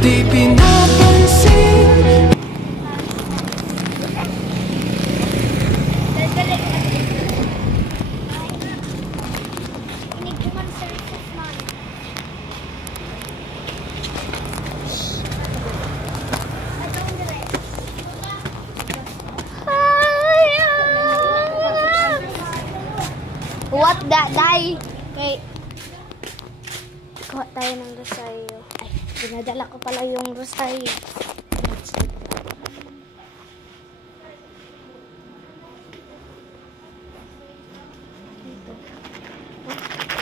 di pinapansin. What that day? Okay. Kuha tayo ng rosaryo. Ay, dinadala ko pala yung rosaryo.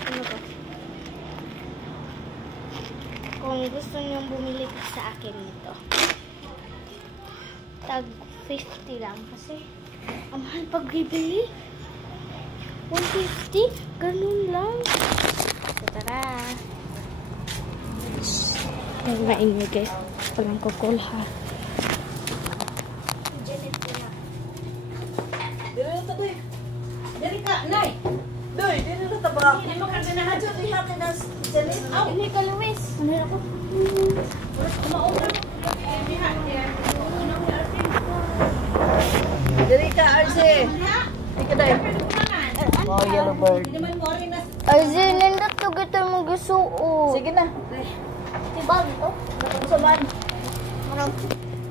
Ano to? Kung gusto nyo bumili sa akin nito, tag 50 lang kasi ang mahal pag bibili. 150? Ganun lang. So, tara. Ay, maingay guys. Walang kukulha. Dili na doy. Dili ka, nay. Doy, dili na ta ba? Hindi mo ka ganahan di hati na Janet. Aw, Hindi ka, Luis. Ano ako? mauna mo. Dili ka, Arce. Ika day. Oh, yellow bird. Ay, zinindot to gito mong gisuo. Sige na. Tibag ito. Saman. Marang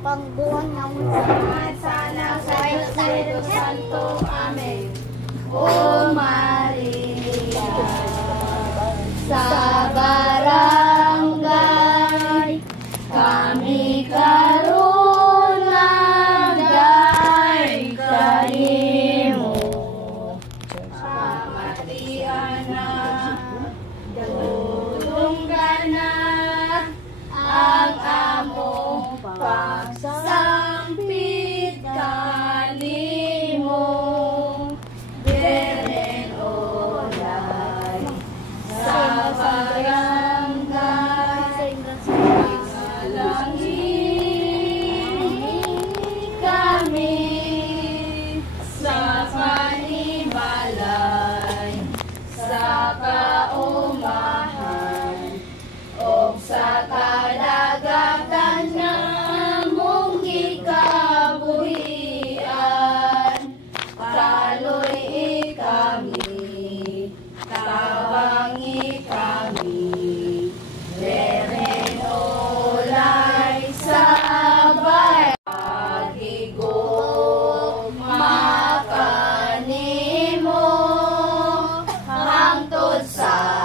pagbuwan na mo sana sa Espiritu Santo. Amen. O Maria, sa barangay, kami karon nagday kanimo. Ang among pagsampit kanimo, Beren Olay, sa barangay, langit kami, sa panimalay, sa kaumahan, o sa kadagatan na mong gikabuhian, kaloy kami, tabangi kami, Beren Olay sabay, pagigugma kanimo, hangtod sa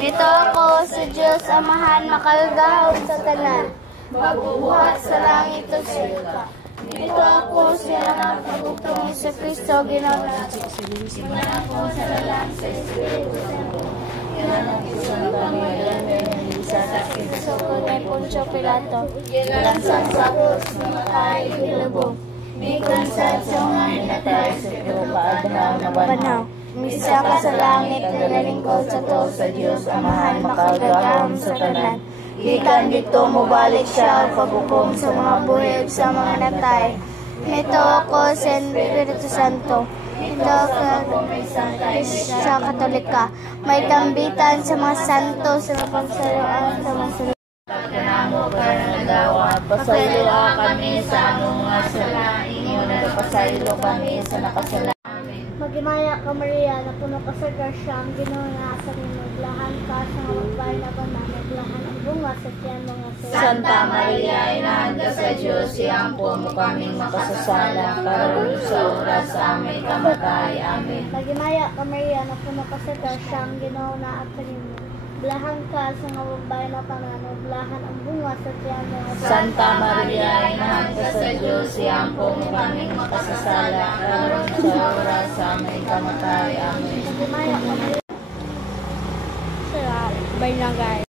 ito ako sa Diyos Amahan, makalgahom sa tanan, magbubuhat sa langit at sa lupa. Ito ako sila ng pagbuktong sa Kristo, ginawa ako sa lalang sa Espiritu Santo. Ginawa sa Kristo ko na Poncio Pilato, gilansan sa krus, namatay, pinubog, biglansan sa mga minatay sa paadlaw na banaw. Misa ka sa langit, nalingkod sa to sa Diyos Amahan, makagagahom sa tanan. Gikan dito mo balik siya, paghukom sa mga buhig sa mga natay. Ito ako sa Espiritu Santo. Ito ako sa Katolika. May tambitan sa mga santo, sa pagsaluan sa mga salita. Pagkanamo ka na dawa, pasaylo kami sa mga sala, inyo na pasaylo kami sa nakasala. Magimaya ka Maria, na puno ka sa grasya, ang Ginoo sa naglahan ka sa mga babae na bana, naglahan ang bunga sa tiyan mga Santa Maria, inahan ka sa Diyos, siyang po mo kaming makasasala, karon sa oras sa aming kamatay. Amen. Magimaya ka Maria, na puno ka sa grasya, ang Ginoo sa nimo. Naglahan ka sa mga babae na bana, naglahan ang bunga sa tiyan mga Santa Maria, inahan ka sa Diyos, siyang po mo kaming makasasala, karon sa oras sa aming kamatay. Amen. Magimaya ka Maria. Barangay.